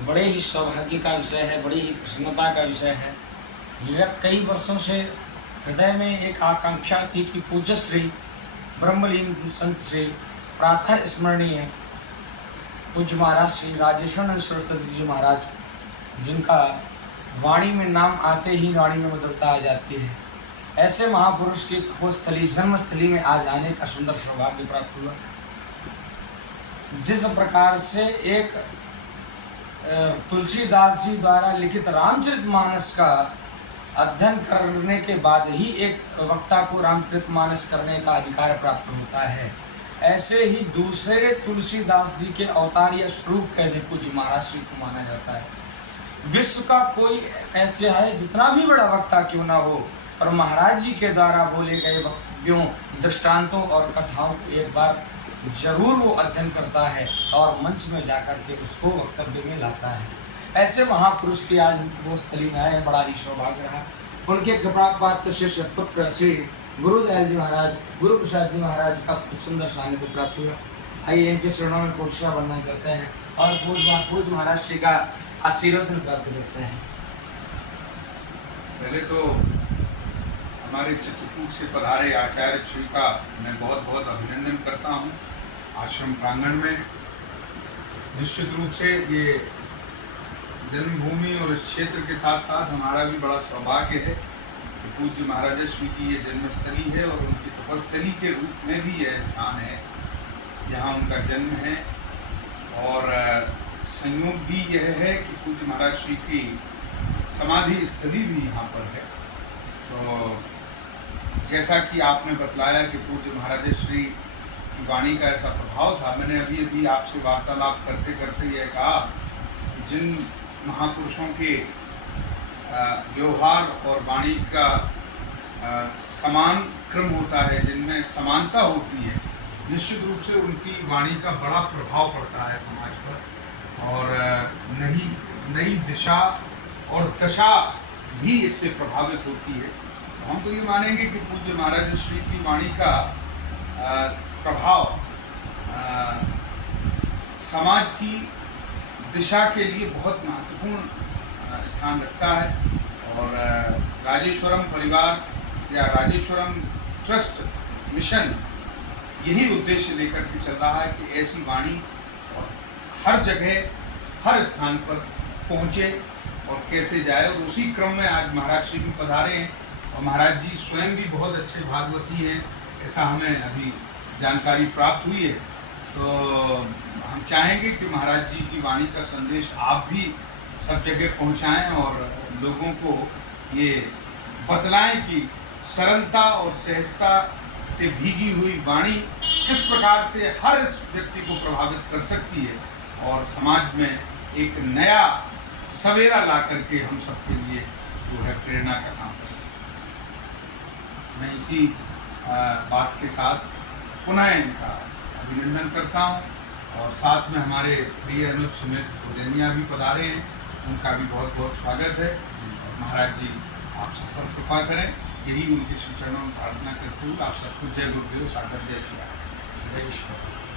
बड़े ही सौभाग्य का विषय है, बड़ी ही प्रसन्नता का विषय है। यह कई वर्षों से हृदय में एक आकांक्षा थी कि पूज्य श्री ब्रह्मलीन संत श्री प्रातः स्मरणीय पूज्य महाराज श्री राजेश्वरानंद सरस्वती जी महाराज, जिनका वाणी में नाम आते ही वाणी में मधुरता आ जाती है, ऐसे महापुरुष की तपोस्थली जन्मस्थली में आज आने का सुंदर सौभाग्य प्राप्त हुआ। जिस प्रकार से एक तुलसीदास जी द्वारा लिखित रामचरितमानस का अध्ययन करने के बाद ही एक वक्ता को रामचरितमानस करने का अधिकार प्राप्त होता है, ऐसे ही दूसरे तुलसीदास जी के अवतार या स्वरूप कहते पूज्य महाराज श्री को माना जाता है। विश्व का कोई ऐसे है जितना भी बड़ा वक्ता क्यों ना हो, और महाराज जी के द्वारा बोले गए वक्तव्यों, दृष्टांतों और कथाओं को एक बार जरूर वो अध्ययन करता है और मंच में जाकर के उसको वक्तव्य में लाता है। ऐसे महापुरुष की आज वो स्थली में आए, बड़ा ही सौभाग्य रहा। उनके कृपापात्र शिष्य पुत्र श्री गुरुदयाल जी महाराज, गुरु प्रसाद जी महाराज का सुंदर सानिध्य प्राप्त हुआ। आइए इनके चरणों में कोटि वंदन करते हैं और पूज्य महाराज श्री का आशीर्वचन प्राप्त करते हैं। पहले तो हमारे चित्रकूट से पधारे आचार्य श्री का मैं बहुत बहुत अभिनंदन करता हूँ। आश्रम प्रांगण में निश्चित रूप से ये जन्मभूमि और इस क्षेत्र के साथ साथ हमारा भी बड़ा सौभाग्य है कि पूज्य महाराज श्री की ये जन्मस्थली है और उनकी तपस्थली के रूप में भी यह स्थान है, यहाँ उनका जन्म है। और संयोग भी यह है कि पूज्य महाराज श्री की समाधि स्थली भी यहाँ पर है। तो जैसा कि आपने बतलाया कि पूज्य महाराज श्री की वाणी का ऐसा प्रभाव था, मैंने अभी अभी आपसे वार्तालाप करते करते यह कहा कि जिन महापुरुषों के व्यवहार और वाणी का समान क्रम होता है, जिनमें समानता होती है, निश्चित रूप से उनकी वाणी का बड़ा प्रभाव पड़ता है समाज पर, और नई दिशा और दशा भी इससे प्रभावित होती है। हम तो ये मानेंगे कि पूज्य महाराज श्री की वाणी का प्रभाव समाज की दिशा के लिए बहुत महत्वपूर्ण स्थान रखता है। और राजेश्वरम परिवार या राजेश्वरम ट्रस्ट मिशन यही उद्देश्य लेकर के चल रहा है कि ऐसी वाणी और हर जगह हर स्थान पर पहुँचे और कैसे जाए। और उसी क्रम में आज महाराज श्री भी पधारे हैं और महाराज जी स्वयं भी बहुत अच्छे भागवती हैं, ऐसा हमें अभी जानकारी प्राप्त हुई है। तो हम चाहेंगे कि महाराज जी की वाणी का संदेश आप भी सब जगह पहुंचाएं और लोगों को ये बतलाएं कि सरलता और सहजता से भीगी हुई वाणी किस प्रकार से हर इस व्यक्ति को प्रभावित कर सकती है और समाज में एक नया सवेरा ला करके हम सबके लिए जो है प्रेरणा का काम कर सकते हैं। मैं इसी बात के साथ पुनः इनका अभिनंदन करता हूँ और साथ में हमारे प्रिय अनुज सुमित उदयनिया भी पधारे हैं, उनका भी बहुत बहुत स्वागत है। महाराज जी आप सब पर कृपा करें, यही उनके चरणों में प्रार्थना करते हुए आप सबको जय गुरुदेव सागर जय श्री राम। जय श्री राम।